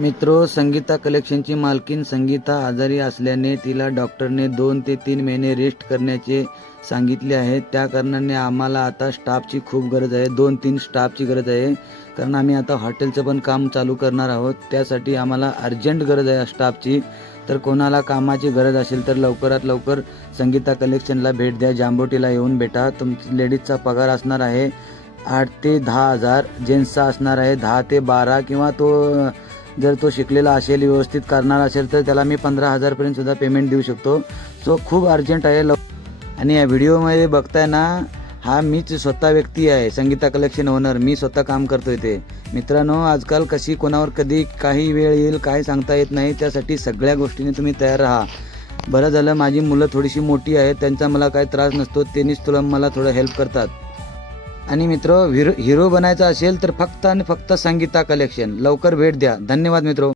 मित्रो, संगीता कलेक्शनची मालकीन संगीता आजारी असल्याने तिला डॉक्टरने 2 ते 3 महिने रेस्ट करण्याचे सांगितले आहे. त्या कारणाने आम्हाला आता स्टाफची खूप गरज आहे. 2-3 स्टाफची गरज आहे, कारण आम्ही आता हॉटेलचं पण काम चालू करणार आहोत. त्यासाठी आम्हाला अर्जंट गरज आहे स्टाफची. तर कोणाला कामाची गरज असेल तर लवकरात लवकर संगीता कलेक्शनला भेट द्या. जांबोटीला येऊन भेटा. तुमची लेडीजचा पगार असणार आहे 8 ते 10 हजार, जेंट्सचा असणार आहे 10 ते 12, किंवा जर तो शिकलेला असेल, व्यवस्थित करणार असेल तर त्याला मी 15,000पर्यंत सुद्धा पेमेंट देऊ शकतो. सो खूप अर्जंट आहे. आणि या व्हिडिओमध्ये बघताय ना, हा मीच स्वतः व्यक्ती आहे, संगीता कलेक्शन ओनर. मी स्वतः काम करतोय ते. मित्रांनो, आजकाल कशी कोणावर कधी काही वेळ येईल काय सांगता येत नाही. त्यासाठी सगळ्या गोष्टींनी तुम्ही तयार राहा. बरं झालं माझी मुलं थोडीशी मोठी आहेत, त्यांचा मला काही त्रास नसतो. त्यांनीच तुला मला थोडं हेल्प करतात. आणि मित्र, हिरो बनायचा असेल तर फक्त आणि फक्त संगीता कलेक्शन लवकर भेट द्या. धन्यवाद मित्रो.